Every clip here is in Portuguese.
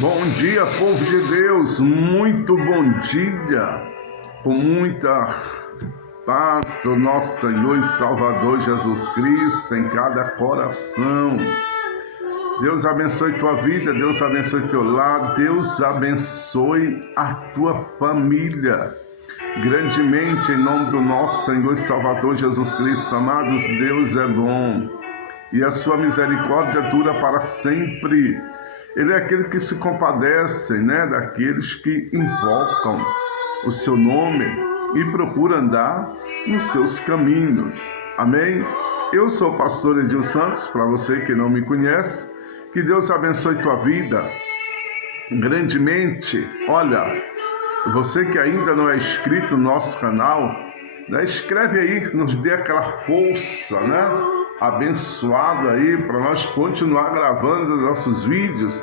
Bom dia, povo de Deus, muito bom dia, com muita paz do nosso Senhor e Salvador Jesus Cristo em cada coração. Deus abençoe tua vida, Deus abençoe teu lar, Deus abençoe a tua família. Grandemente, em nome do nosso Senhor e Salvador Jesus Cristo, amados, Deus é bom e a sua misericórdia dura para sempre. Ele é aquele que se compadece, daqueles que invocam o seu nome e procura andar nos seus caminhos. Amém? Eu sou o pastor Edil Santos, para você que não me conhece, que Deus abençoe tua vida grandemente. Olha, você que ainda não é inscrito no nosso canal, escreve aí, nos dê aquela força, abençoado aí, para nós continuar gravando nossos vídeos.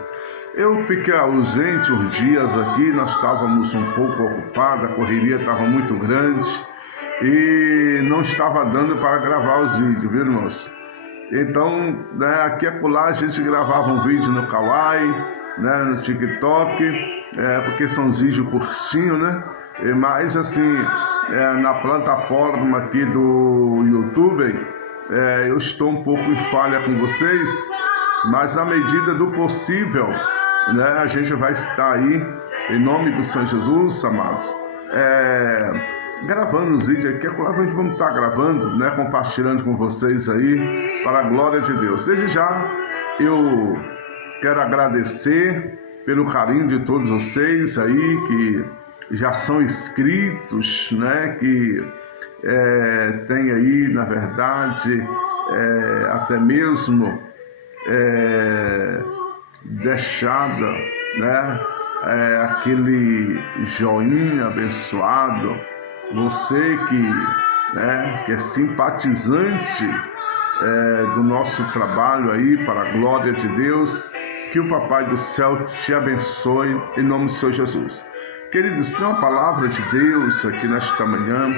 Eu fiquei ausente uns dias aqui, nós estávamos um pouco ocupados, a correria estava muito grande e não estava dando para gravar os vídeos, viu, irmãos? Então, aqui e acolá a gente gravava um vídeo no Kawaii, no TikTok, porque são os vídeos curtinhos, mas assim, na plataforma aqui do YouTube, eu estou um pouco em falha com vocês, mas na medida do possível, a gente vai estar aí, em nome do Senhor Jesus, amados, gravando os vídeos aqui, a gente vamos estar gravando, compartilhando com vocês aí, para a glória de Deus. Desde já, eu quero agradecer pelo carinho de todos vocês aí, que já são inscritos, que tem aí, na verdade, até mesmo deixada, aquele joinha abençoado, você que é simpatizante do nosso trabalho aí, para a glória de Deus, que o Papai do Céu te abençoe, em nome do Senhor Jesus. Queridos, tem uma palavra de Deus aqui nesta manhã,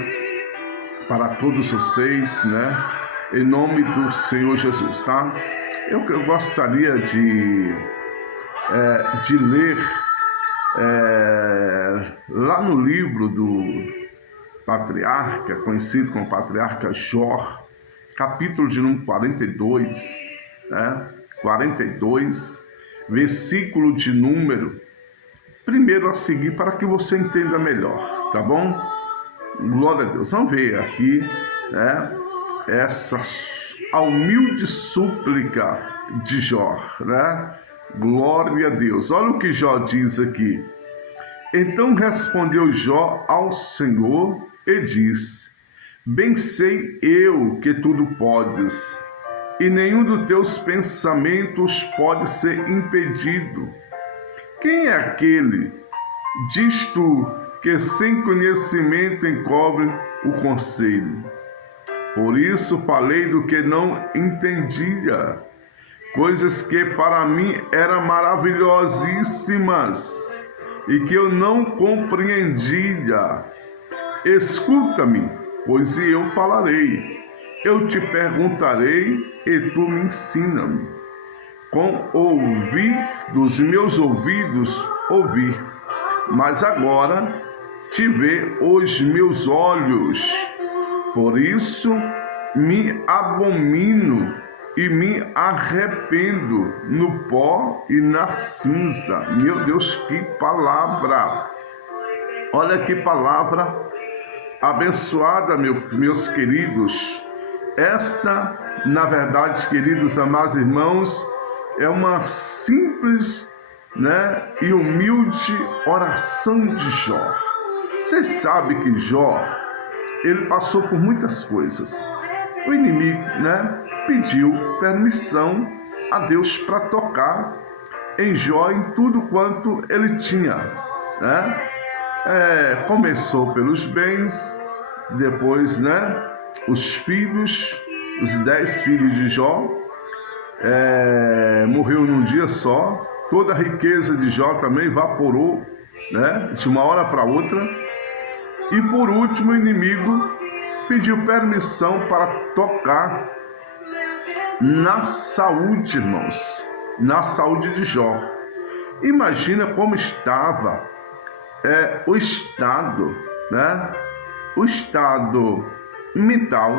para todos vocês, em nome do Senhor Jesus, tá? Eu gostaria de ler lá no livro do patriarca, conhecido como patriarca Jó, capítulo de número 42, 42, versículo de número primeiro a seguir, para que você entenda melhor, tá bom? Glória a Deus. Vamos ver aqui, essa a humilde súplica de Jó, Glória a Deus. Olha o que Jó diz aqui. Então respondeu Jó ao Senhor e disse: bem sei eu que tudo podes, e nenhum dos teus pensamentos pode ser impedido. Quem é aquele, diz tu, que sem conhecimento encobre o conselho? Por isso falei do que não entendia, coisas que para mim eram maravilhosíssimas e que eu não compreendia. Escuta-me, pois eu falarei, eu te perguntarei e tu me ensina-me. Com ouvir dos meus ouvidos ouvir, mas agora te vê os meus olhos. Por isso me abomino e me arrependo no pó e na cinza. Meu Deus, que palavra! Olha que palavra abençoada, meus queridos. Esta, na verdade, queridos amados irmãos, é uma simples, e humilde oração de Jó. Você sabe que Jó, ele passou por muitas coisas. O inimigo, pediu permissão a Deus para tocar em Jó em tudo quanto ele tinha, começou pelos bens, depois, os filhos, os 10 filhos de Jó, morreu num dia só. Toda a riqueza de Jó também evaporou, de uma hora para outra. E por último, o inimigo pediu permissão para tocar na saúde, irmãos, na saúde de Jó. Imagina como estava o estado, né? O estado mental,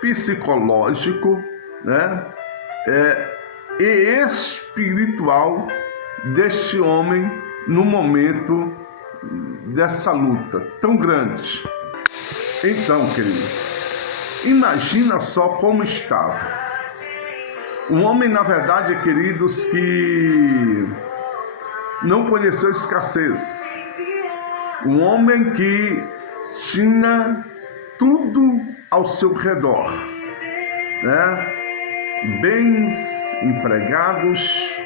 psicológico, né? E espiritual deste homem no momento dessa luta tão grande. Então, queridos, imagina só como estava. Um homem, na verdade, queridos, que não conheceu escassez. Um homem que tinha tudo ao seu redor, né? Bens, empregados,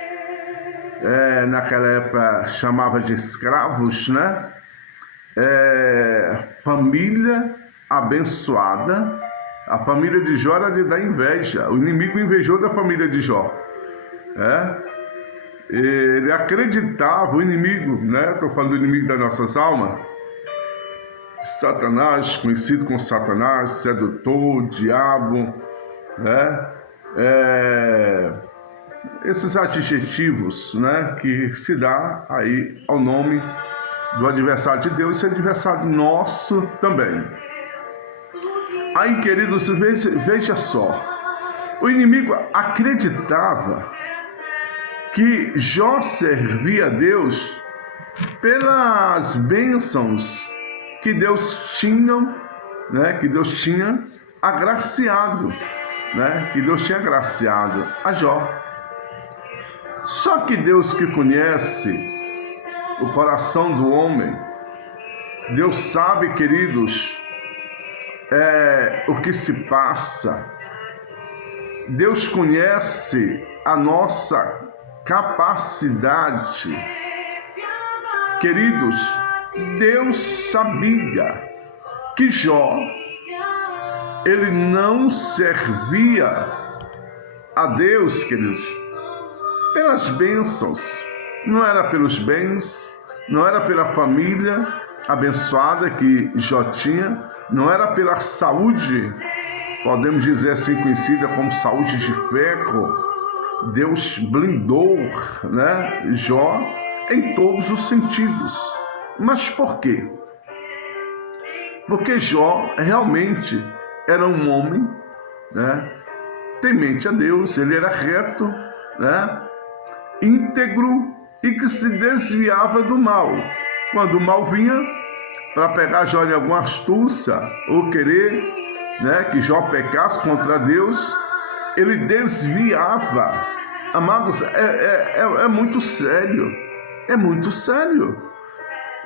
naquela época chamava de escravos, né? Família abençoada. A família de Jó era de dar inveja. O inimigo invejou da família de Jó. Ele acreditava, o inimigo, né? Estou falando do inimigo das nossas almas. Satanás, conhecido como Satanás, sedutor, diabo, né? Esses adjetivos, né? Que se dá aí ao nome do adversário de Deus e adversário nosso também. Aí, queridos, veja só, o inimigo acreditava que Jó servia a Deus pelas bênçãos que Deus tinha, né? Que Deus tinha agraciado, né? Que Deus tinha agraciado a Jó. Só que Deus, que conhece o coração do homem, Deus sabe, queridos, o que se passa. Deus conhece a nossa capacidade. Queridos, Deus sabia que Jó, ele não servia a Deus, queridos, pelas bênçãos. Não era pelos bens, não era pela família abençoada que Jó tinha, não era pela saúde, podemos dizer assim, conhecida como saúde de ferro. Deus blindou, né, Jó em todos os sentidos. Mas por quê? Porque Jó realmente era um homem, né, temente a Deus, ele era reto, né, íntegro e que se desviava do mal. Quando o mal vinha para pegar Jó em alguma astúcia ou querer, né, que Jó pecasse contra Deus, ele desviava. Amados, é muito sério, é muito sério.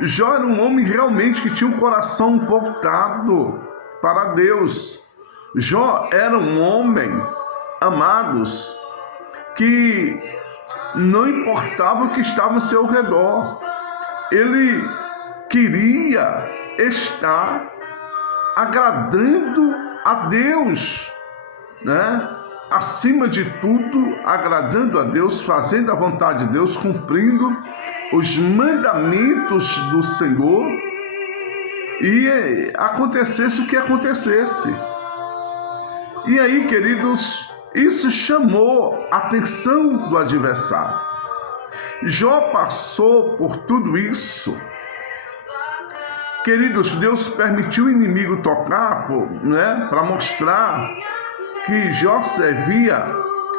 Jó era um homem realmente que tinha o coração voltado para Deus. Jó era um homem, amados, que não importava o que estava ao seu redor, ele queria estar agradando a Deus, né? Acima de tudo, agradando a Deus, fazendo a vontade de Deus, cumprindo os mandamentos do Senhor, e acontecesse o que acontecesse. E aí, queridos, isso chamou a atenção do adversário. Jó passou por tudo isso. Queridos, Deus permitiu o inimigo tocar, né, para mostrar que Jó servia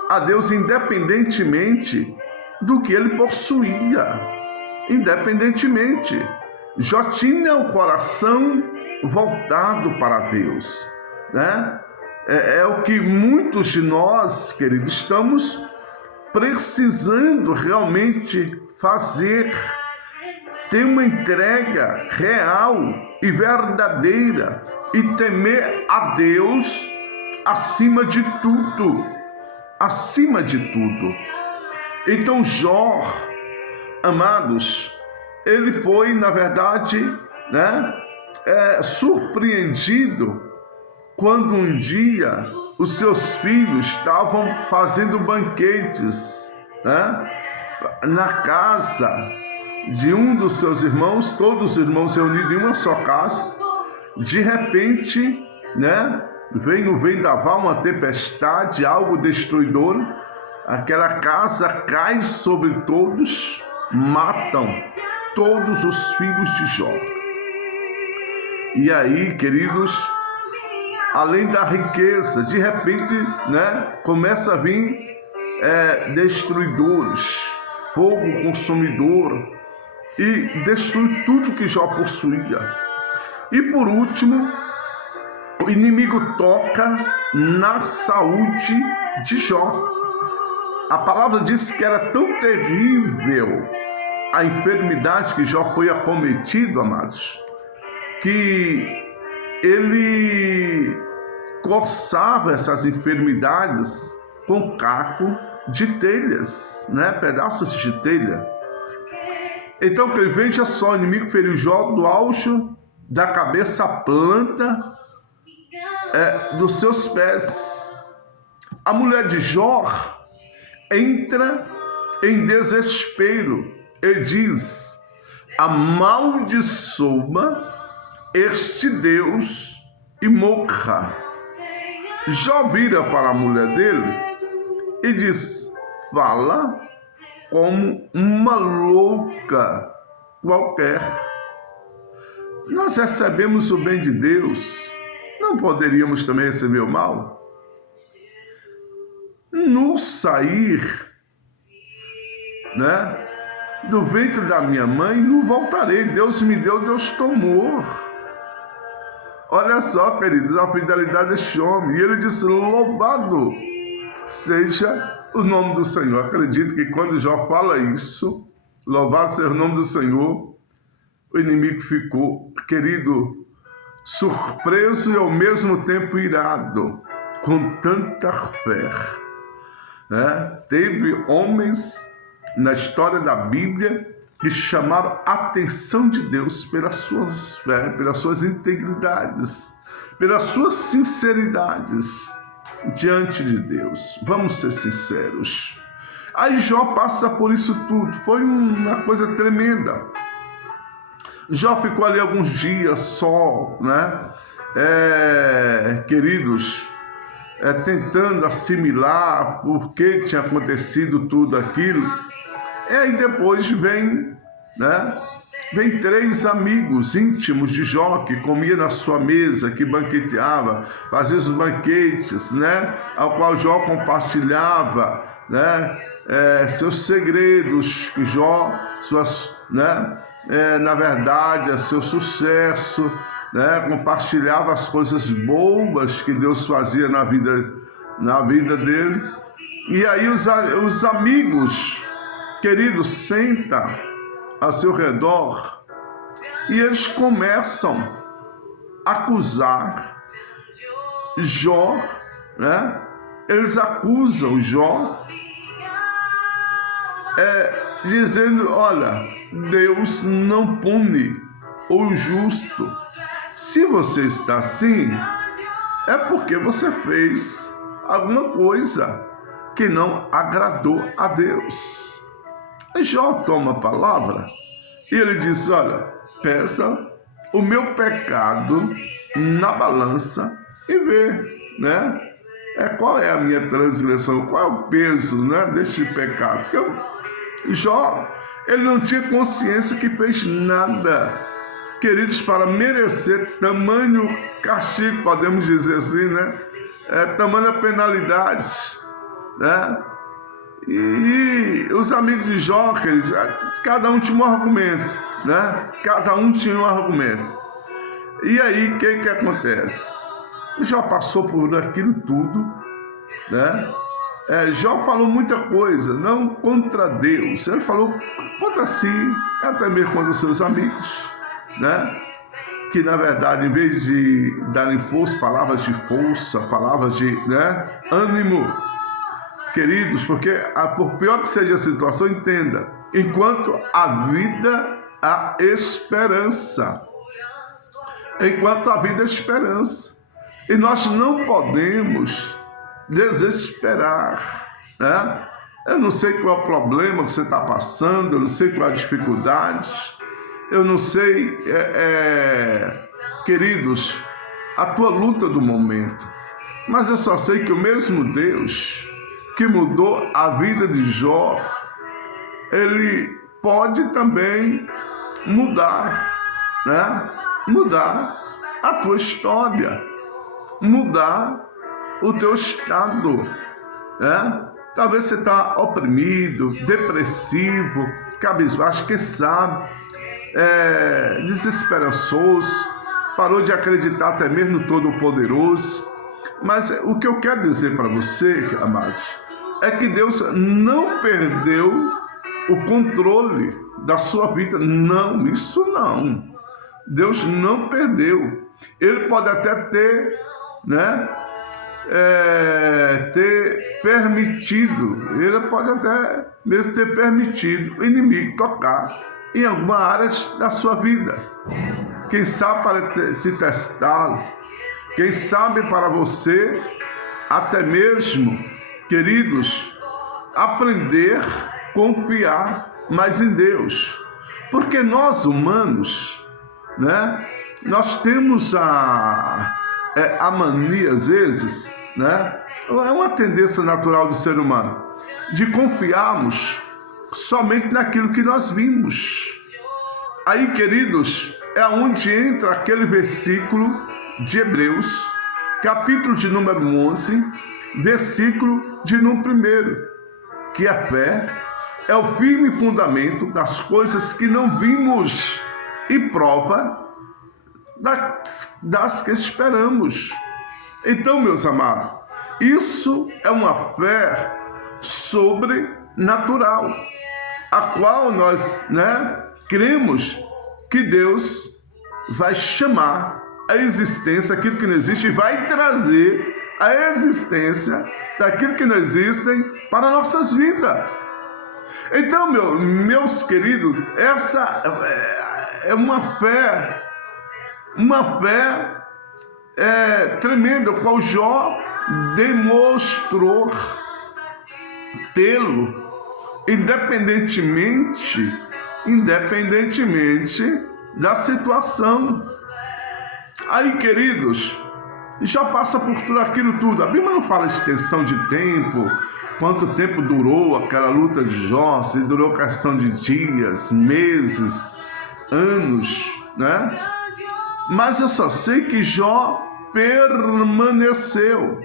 a Deus independentemente do que ele possuía. Independentemente. Jó tinha o coração voltado para Deus, né? É o que muitos de nós, queridos, estamos precisando realmente fazer. Ter uma entrega real e verdadeira e temer a Deus acima de tudo. Acima de tudo. Então Jó, amados, ele foi, na verdade, né, surpreendido quando um dia os seus filhos estavam fazendo banquetes, né, na casa de um dos seus irmãos, todos os irmãos reunidos em uma só casa. De repente, né, vem um vendaval, uma tempestade, algo destruidor, aquela casa cai sobre todos, matam todos os filhos de Jó. E aí, queridos, além da riqueza, de repente, começa a vir destruidores, fogo consumidor, e destrui tudo que Jó possuía. E por último, o inimigo toca na saúde de Jó. A palavra diz que era tão terrível a enfermidade que Jó foi acometido, amados, que ele coçava essas enfermidades com caco de telhas, pedaços de telha. Então, veja só, o inimigo feriu Jó do auge da cabeça à planta dos seus pés. A mulher de Jó entra em desespero e diz: amaldiçoa este Deus e morra. Jó vira para a mulher dele e diz: fala como uma louca qualquer. Nós recebemos o bem de Deus, não poderíamos também receber o mal? No sair, do ventre da minha mãe, não voltarei. Deus me deu, Deus tomou. Olha só, queridos, a fidelidade deste homem. E ele disse: louvado seja o nome do Senhor. Acredito que quando Jó fala isso, louvado seja o nome do Senhor, o inimigo ficou, querido, surpreso e ao mesmo tempo irado, com tanta fé. Teve homens na história da Bíblia que chamaram a atenção de Deus pelas suas fé, pelas suas integridades, pelas suas sinceridades diante de Deus. Vamos ser sinceros. Aí Jó passa por isso tudo. Foi uma coisa tremenda. Jó ficou ali alguns dias só, queridos, tentando assimilar por que tinha acontecido tudo aquilo. E aí depois vem 3 amigos íntimos de Jó, que comia na sua mesa, que banqueteava, fazia os banquetes, ao qual Jó compartilhava, seus segredos, Jó, suas, na verdade, seu sucesso, compartilhava as coisas boas que Deus fazia na vida dele. E aí os amigos, queridos, sentam ao seu redor e eles começam a acusar Jó, Eles acusam Jó, dizendo: olha, Deus não pune o justo. Se você está assim, é porque você fez alguma coisa que não agradou a Deus. Jó toma a palavra e ele diz: olha, pesa o meu pecado na balança e vê, qual é a minha transgressão, qual é o peso, deste pecado. Porque Jó, ele não tinha consciência que fez nada, queridos, para merecer tamanho castigo, podemos dizer assim, tamanha penalidade, E os amigos de Jó, queridos, cada um tinha um argumento, Cada um tinha um argumento. E aí, o que acontece? Jó passou por aquilo tudo, Jó falou muita coisa, não contra Deus, ele falou contra si, até mesmo contra seus amigos, que na verdade, em vez de darem força, palavras de força, palavras de ânimo, queridos, porque por pior que seja a situação, entenda, enquanto há vida, há esperança. Enquanto há vida, há esperança. E nós não podemos desesperar, Eu não sei qual é o problema que você está passando, eu não sei qual é a dificuldade, eu não sei, queridos, a tua luta do momento, mas eu só sei que o mesmo Deus que mudou a vida de Jó, Ele pode também mudar, né? Mudar a tua história, mudar o teu estado, né? Talvez você está oprimido, depressivo, cabisbaixo, quem sabe, desesperançoso, parou de acreditar até mesmo no Todo-Poderoso. Mas o que eu quero dizer para você, amados, é que Deus não perdeu o controle da sua vida. Não, isso não. Deus não perdeu. Ele pode até ter, né, ter permitido, ele pode até mesmo ter permitido o inimigo tocar em alguma área da sua vida. Quem sabe para te testá-lo, quem sabe para você até mesmo, queridos, aprender a confiar mais em Deus. Porque nós humanos, né, nós temos a mania, às vezes, né, é uma tendência natural do ser humano, de confiarmos somente naquilo que nós vimos. Aí, queridos, é onde entra aquele versículo de Hebreus, capítulo de número 11, versículo de número 1, que a fé é o firme fundamento das coisas que não vimos e prova das que esperamos. Então, meus amados, isso é uma fé sobrenatural, a qual nós, né, cremos que Deus vai chamar a existência aquilo que não existe e vai trazer a existência daquilo que não existem para nossas vidas. Então, meus queridos, essa é uma fé tremenda, o qual Jó demonstrou tê-lo, independentemente da situação. Aí, queridos, Jó passa por tudo aquilo tudo. A Bíblia não fala extensão de tempo, quanto tempo durou aquela luta de Jó, se durou questão de dias, meses, anos, né? Mas eu só sei que Jó permaneceu.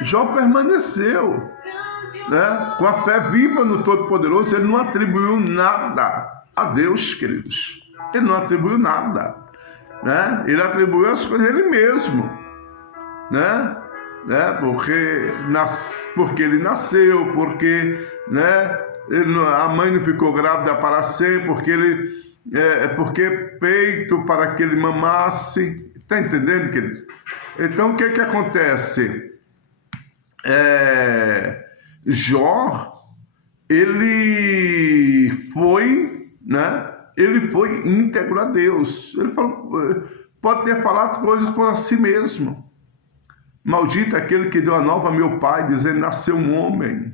Jó permaneceu, né? Com a fé viva no Todo-Poderoso. Ele não atribuiu nada a Deus, queridos. Ele não atribuiu nada, né? Ele atribuiu as coisas a ele mesmo, né? Porque ele nasceu, porque, né, a mãe não ficou grávida para sempre, porque peito para que ele mamasse. Está entendendo, queridos? Então, o que acontece? Jó, ele foi, né? Ele foi íntegro a Deus. Ele falou, pode ter falado coisas por si mesmo. Maldito aquele que deu a nova a meu pai, dizendo, nasceu um homem.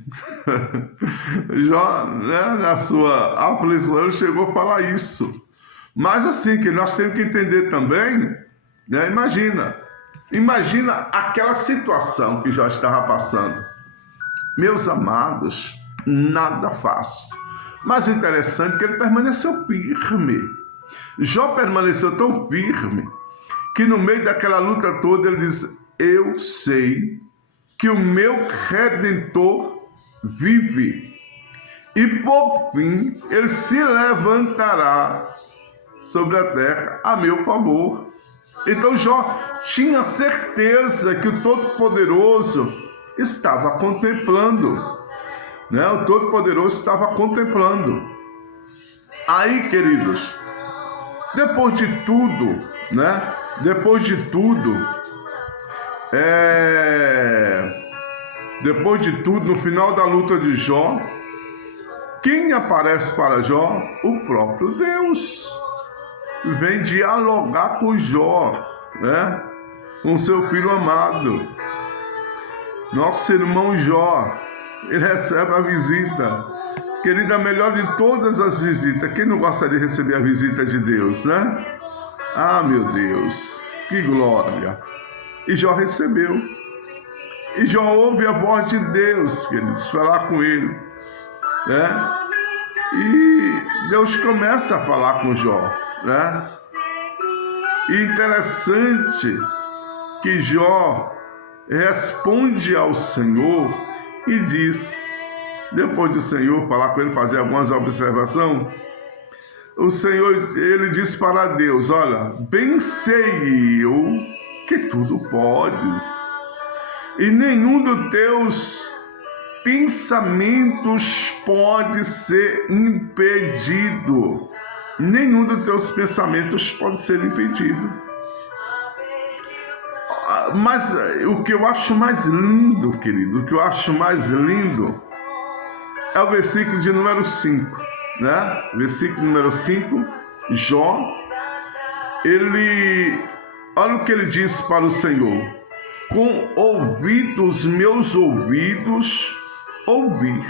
Jó, né, na sua aflição, chegou a falar isso. Mas assim, que nós temos que entender também, né, imagina aquela situação que Jó estava passando. Meus amados, nada fácil. Mas o interessante é que ele permaneceu firme. Jó permaneceu tão firme que no meio daquela luta toda ele diz, eu sei que o meu Redentor vive e por fim ele se levantará sobre a terra a meu favor. Então Jó tinha certeza que o Todo-Poderoso estava contemplando, né? O Todo-Poderoso estava contemplando. Aí, queridos, depois de tudo, né? Depois de tudo, no final da luta de Jó, quem aparece para Jó? O próprio Deus. Vem dialogar com Jó, né? Com seu filho amado. Nosso irmão Jó, ele recebe a visita. Querida, a melhor de todas as visitas. Quem não gostaria de receber a visita de Deus, né? Ah, meu Deus, que glória! E Jó recebeu. E Jó ouve a voz de Deus, queridos, falar com ele, né? E Deus começa a falar com Jó, né? E interessante que Jó responde ao Senhor e diz, depois do Senhor falar com ele, fazer algumas observações, o Senhor, ele diz para Deus, olha, bem sei eu que tudo podes, e nenhum dos teus pensamentos pode ser impedido. Nenhum dos teus pensamentos pode ser impedido. Mas o que eu acho mais lindo, querido, o que eu acho mais lindo é o versículo de número 5, né? Versículo número 5, Jó, olha o que ele diz para o Senhor: com ouvidos meus ouvidos ouvir,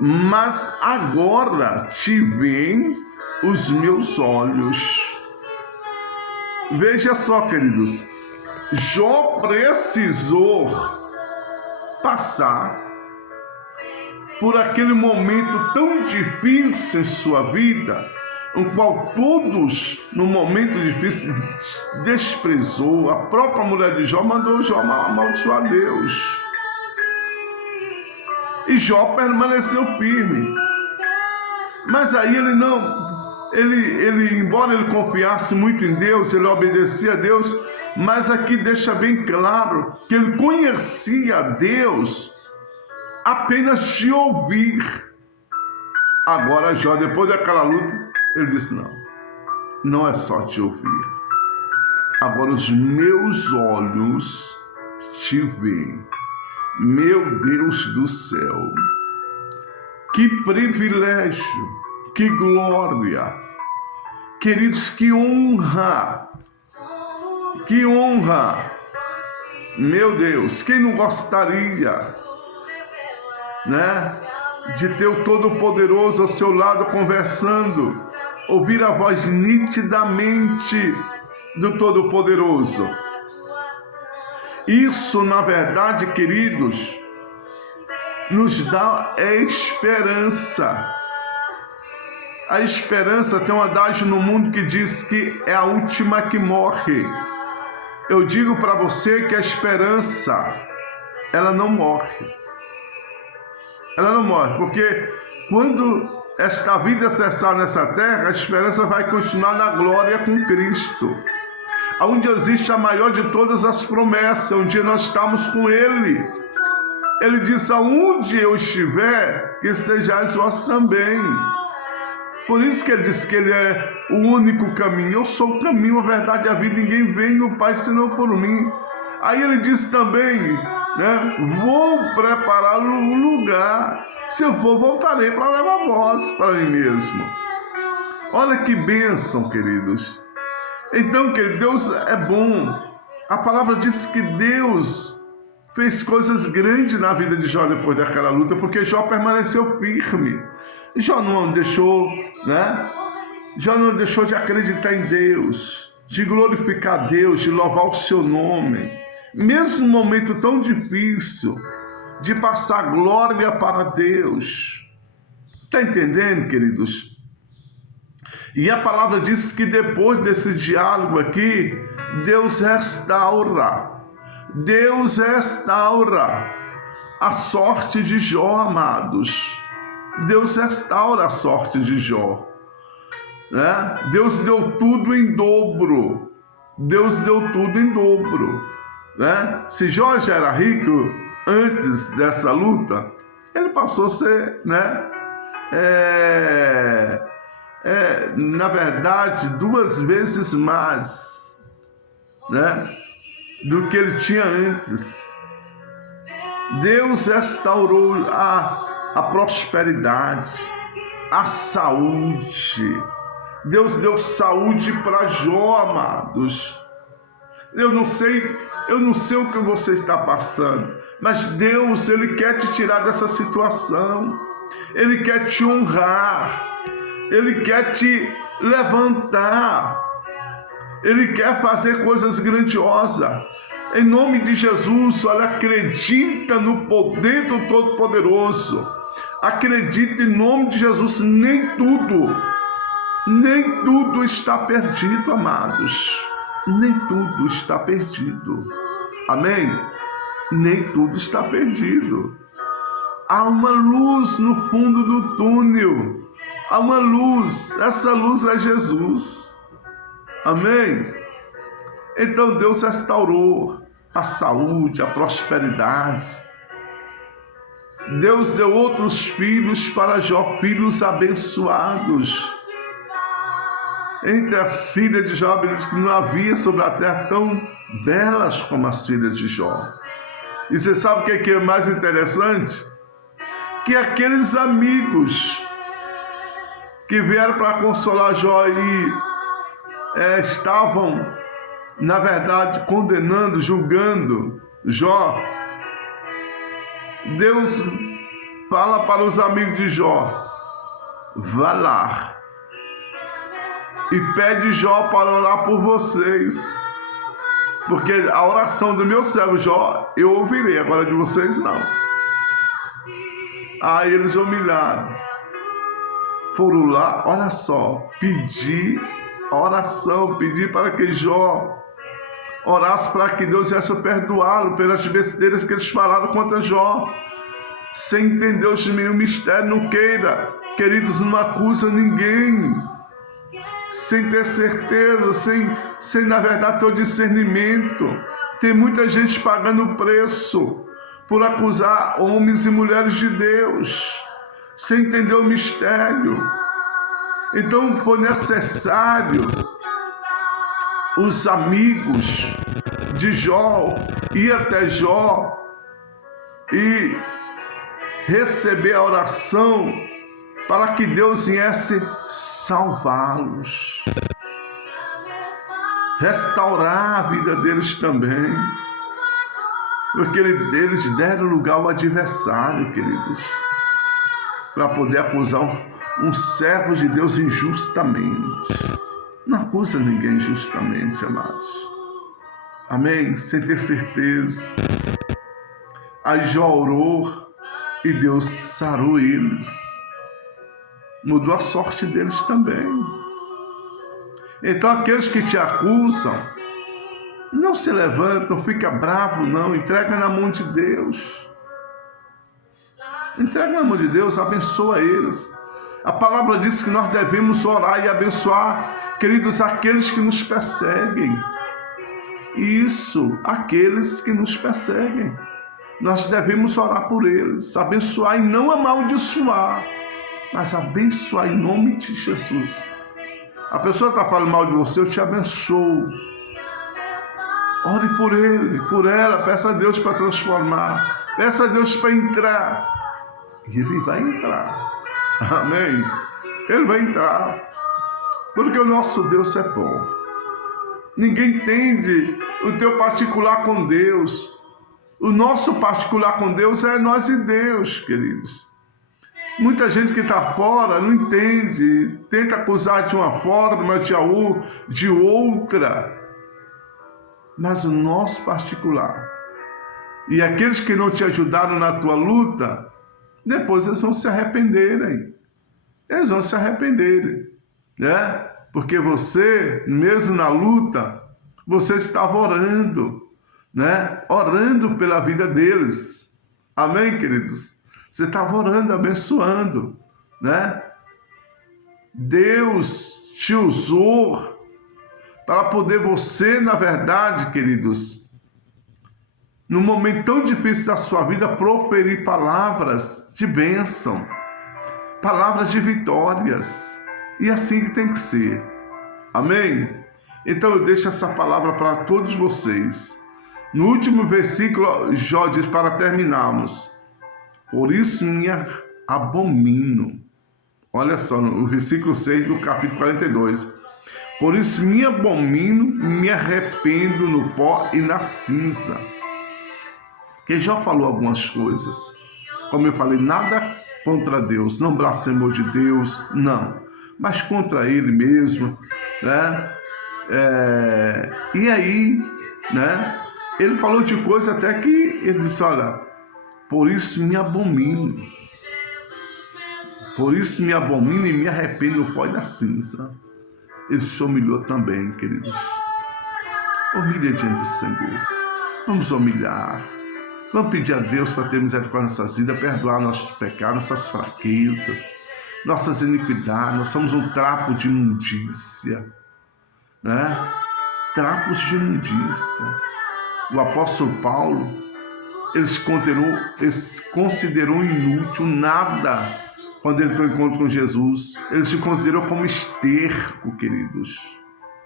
mas agora te veem os meus olhos. Veja só, queridos, Jó precisou passar por aquele momento tão difícil em sua vida, no qual todos, no momento difícil, desprezou. A própria mulher de Jó mandou Jó amaldiçoar Deus. E Jó permaneceu firme. Mas aí ele embora ele confiasse muito em Deus, ele obedecia a Deus, mas aqui deixa bem claro que ele conhecia Deus apenas de ouvir. Agora Jó, depois daquela luta, ele disse, não é só te ouvir. Agora os meus olhos te veem. Meu Deus do céu, que privilégio, que glória, queridos, que honra, meu Deus, quem não gostaria, né, de ter o Todo-Poderoso ao seu lado conversando, ouvir a voz nitidamente do Todo-Poderoso. Isso, na verdade, queridos, nos dá esperança. A esperança, tem um adágio no mundo que diz que é a última que morre. Eu digo para você que a esperança, ela não morre. Ela não morre, porque quando esta vida cessar nessa terra, a esperança vai continuar na glória com Cristo, onde existe a maior de todas as promessas, onde nós estamos com Ele. Ele disse, aonde eu estiver, que estejais vós também. Por isso que ele disse que ele é o único caminho. Eu sou o caminho, a verdade e a vida. Ninguém vem no Pai senão por mim. Aí ele disse também, né? Vou preparar um lugar. Se eu for, voltarei para levar vós para mim mesmo. Olha que bênção, queridos. Então, querido, Deus é bom. A palavra diz que Deus fez coisas grandes na vida de Jó depois daquela luta, porque Jó permaneceu firme. Jó não deixou, né? Jó não deixou de acreditar em Deus, de glorificar Deus, de louvar o seu nome. Mesmo num momento tão difícil, de passar glória para Deus. Está entendendo, queridos? E a palavra diz que depois desse diálogo aqui, Deus restaura a sorte de Jó, amados. Deus restaura a sorte de Jó, né? Deus deu tudo em dobro. Né? Se Jó já era rico antes dessa luta, ele passou a ser, né? Na verdade, 2 vezes mais, né, do que ele tinha antes. Deus restaurou a prosperidade, a saúde. Deus deu saúde para Jó, amados. Eu não sei o que você está passando, mas Deus, Ele quer te tirar dessa situação. Ele quer te honrar. Ele quer te levantar. Ele quer fazer coisas grandiosas. Em nome de Jesus, olha, acredita no poder do Todo-Poderoso. Acredite em nome de Jesus, nem tudo está perdido, amados. Nem tudo está perdido. Amém? Nem tudo está perdido. Há uma luz no fundo do túnel. Há uma luz. Essa luz é Jesus. Amém? Então Deus restaurou a saúde, a prosperidade. Deus deu outros filhos para Jó, filhos abençoados. Entre as filhas de Jó, que não havia sobre a terra tão belas como as filhas de Jó. E você sabe o que é mais interessante? Que aqueles amigos que vieram para consolar Jó e estavam, na verdade, condenando, julgando Jó, Deus fala para os amigos de Jó: vá lá e pede Jó para orar por vocês, porque a oração do meu servo Jó eu ouvirei, agora de vocês não. Aí eles humilharam, foram lá, olha só, pedir oração, pedir para que Jó orasse para que Deus viesse perdoá-lo pelas besteiras que eles falaram contra Jó, sem entender o mistério. Não queira, queridos, não acusa ninguém sem ter certeza, sem na verdade ter o discernimento. Tem muita gente pagando preço por acusar homens e mulheres de Deus, sem entender o mistério. Então foi necessário os amigos de Jó ir até Jó e receber a oração para que Deus viesse salvá-los, restaurar a vida deles também, porque eles deram lugar ao adversário, queridos, para poder acusar um servo de Deus injustamente. Não acusa ninguém injustamente, amados. Amém? Sem ter certeza. Aí Jó orou e Deus sarou eles. Mudou a sorte deles também. Então aqueles que te acusam, não se levantam, não fica bravo, não. Entrega na mão de Deus. Entrega na mão de Deus, abençoa eles. A palavra diz que nós devemos orar e abençoar, queridos, aqueles que nos perseguem. Isso, aqueles que nos perseguem. Nós devemos orar por eles, abençoar e não amaldiçoar, mas abençoar em nome de Jesus. A pessoa está falando mal de você, eu te abençoo. Ore por ele, por ela, peça a Deus para transformar, peça a Deus para entrar. E ele vai entrar. Amém? Ele vai entrar. Porque o nosso Deus é bom. Ninguém entende o teu particular com Deus. O nosso particular com Deus é nós e Deus, queridos. Muita gente que está fora não entende, tenta acusar de uma forma, de outra. Mas o nosso particular. E aqueles que não te ajudaram na tua luta, depois eles vão se arrependerem. Eles vão se arrependerem, né? Porque você, mesmo na luta, você estava orando, né? Orando pela vida deles. Amém, queridos? Você estava orando, abençoando, né? Deus te usou para poder você, na verdade, queridos, num momento tão difícil da sua vida, proferir palavras de bênção, palavras de vitórias. E assim que tem que ser. Amém? Então eu deixo essa palavra para todos vocês. No último versículo, Jó diz, para terminarmos: por isso me abomino. Olha só, no versículo 6 do capítulo 42. Por isso me abomino, me arrependo no pó e na cinza. Que Jó falou algumas coisas. Como eu falei, nada contra Deus, não blasfemou de Deus, não. Mas contra ele mesmo, né? E aí, né? Ele falou de coisa até que ele disse, olha, por isso me abomino. Por isso me abomino e me arrependo no pó e na cinza. Ele se humilhou também, queridos. Humilha diante do Senhor. Vamos humilhar. Vamos pedir a Deus para ter misericórdia nas nossas vidas, perdoar nossos pecados, nossas fraquezas, nossas iniquidades. Nós somos um trapo de imundícia, né? Trapos de imundícia. O apóstolo Paulo, ele se considerou inútil, nada, quando ele teve encontro com Jesus. Ele se considerou como esterco, queridos.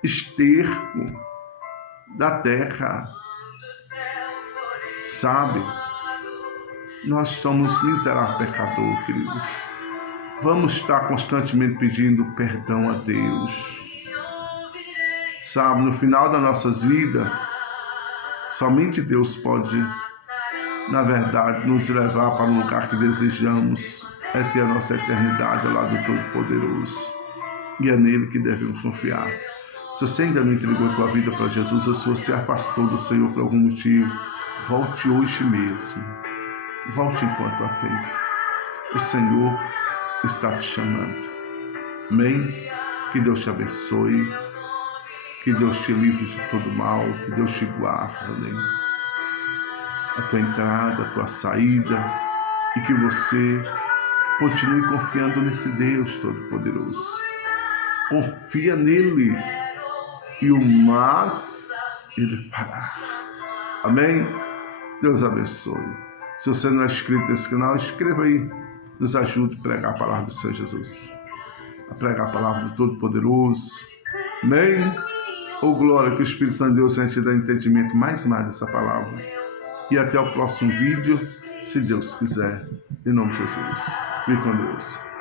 Esterco da terra. Sabe? Nós somos miseráveis pecadores, queridos. Vamos estar constantemente pedindo perdão a Deus. Sabe, no final das nossas vidas, somente Deus pode, na verdade, nos levar para o lugar que desejamos, é ter a nossa eternidade ao lado do Todo-Poderoso. E é nele que devemos confiar. Se você ainda não entregou a tua vida para Jesus, ou se você afastou do Senhor por algum motivo, volte hoje mesmo. Volte enquanto há tempo. O Senhor está te chamando. Amém? Que Deus te abençoe. Que Deus te livre de todo mal. Que Deus te guarde. A tua entrada, a tua saída. E que você continue confiando nesse Deus Todo-Poderoso. Confia nele. E o mais ele fará. Amém? Deus abençoe. Se você não é inscrito nesse canal, inscreva aí. Nos ajude a pregar a palavra do Senhor Jesus. A pregar a palavra do Todo-Poderoso. Amém? Oh, glória, que o Espírito Santo de Deus tenha te dado entendimento mais dessa palavra. E até o próximo vídeo, se Deus quiser. Em nome de Jesus. Fique com Deus.